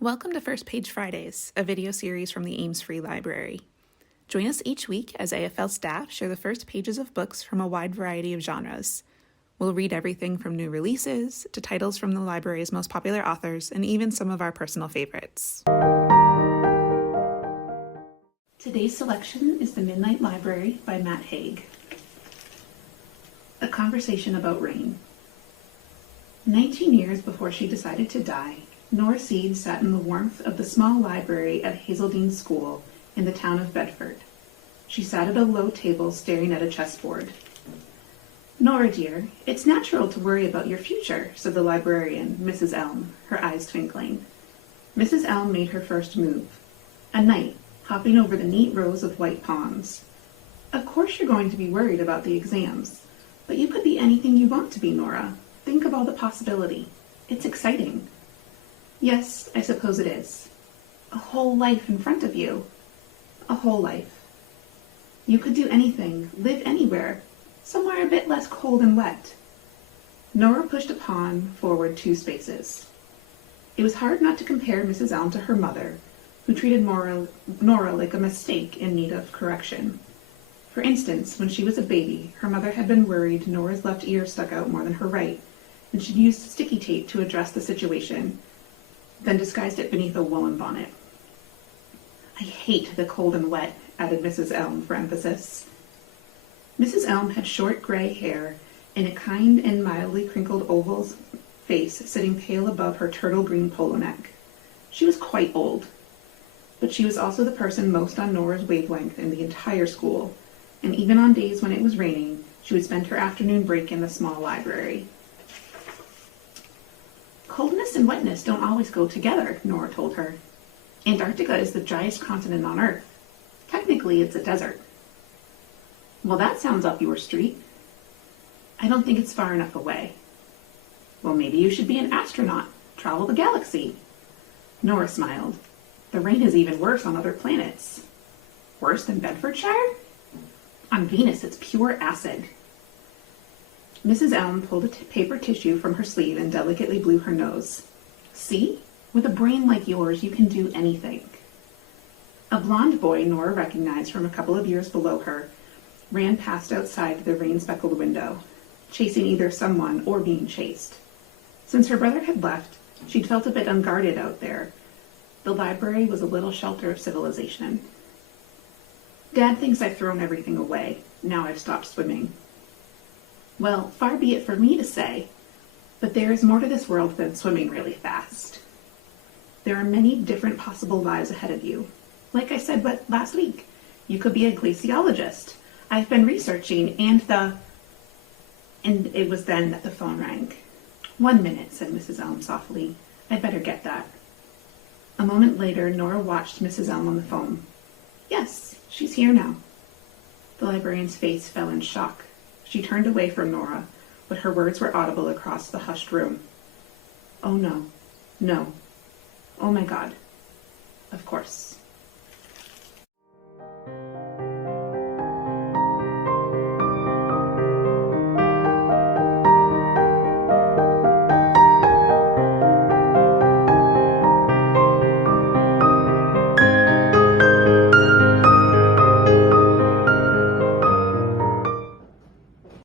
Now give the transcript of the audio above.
Welcome to First Page Fridays, a video series from the Ames Free Library. Join us each week as AFL staff share the first pages of books from a wide variety of genres. We'll read everything from new releases to titles from the library's most popular authors and even some of our personal favorites. Today's selection is The Midnight Library by Matt Haig. A conversation about rain. 19 years before she decided to die, Nora Seed sat in the warmth of the small library at Hazeldean School in the town of Bedford. She sat at a low table staring at a chessboard. "Nora, dear, it's natural to worry about your future," said the librarian, Mrs. Elm, her eyes twinkling. Mrs. Elm made her first move. A knight, hopping over the neat rows of white pawns. "Of course you're going to be worried about the exams, but you could be anything you want to be, Nora. Think of all the possibility. It's exciting." "Yes, I suppose it is. A whole life in front of you. A whole life. You could do anything, live anywhere, somewhere a bit less cold and wet." Nora pushed a pawn forward 2 spaces. It was hard not to compare Mrs. Elm to her mother, who treated Nora like a mistake in need of correction. For instance, when she was a baby, her mother had been worried Nora's left ear stuck out more than her right, and she'd used sticky tape to address the situation, then disguised it beneath a woolen bonnet. "I hate the cold and wet," added Mrs. Elm for emphasis. Mrs. Elm had short gray hair and a kind and mildly crinkled oval face sitting pale above her turtle green polo neck. She was quite old, but she was also the person most on Nora's wavelength in the entire school, and even on days when it was raining, she would spend her afternoon break in the small library. "Coldness and wetness don't always go together," Nora told her. "Antarctica is the driest continent on Earth. Technically, it's a desert." "Well, that sounds up your street." "I don't think it's far enough away." "Well, maybe you should be an astronaut, travel the galaxy." Nora smiled. "The rain is even worse on other planets." "Worse than Bedfordshire?" "On Venus, it's pure acid." Mrs. Elm pulled a paper tissue from her sleeve and delicately blew her nose. "See? With a brain like yours, you can do anything." A blond boy Nora recognized from a couple of years below her ran past outside the rain-speckled window, chasing either someone or being chased. Since her brother had left, she'd felt a bit unguarded out there. The library was a little shelter of civilization. "Dad thinks I've thrown everything away. Now I've stopped swimming." "Well, far be it for me to say, but there is more to this world than swimming really fast. There are many different possible lives ahead of you. Like I said last week, you could be a glaciologist. I've been researching and it was then that the phone rang. "1 minute," said Mrs. Elm softly. "I'd better get that." A moment later, Nora watched Mrs. Elm on the phone. "Yes, she's here now." The librarian's face fell in shock. She turned away from Nora, but her words were audible across the hushed room. "Oh no, no. Oh my God. Of course."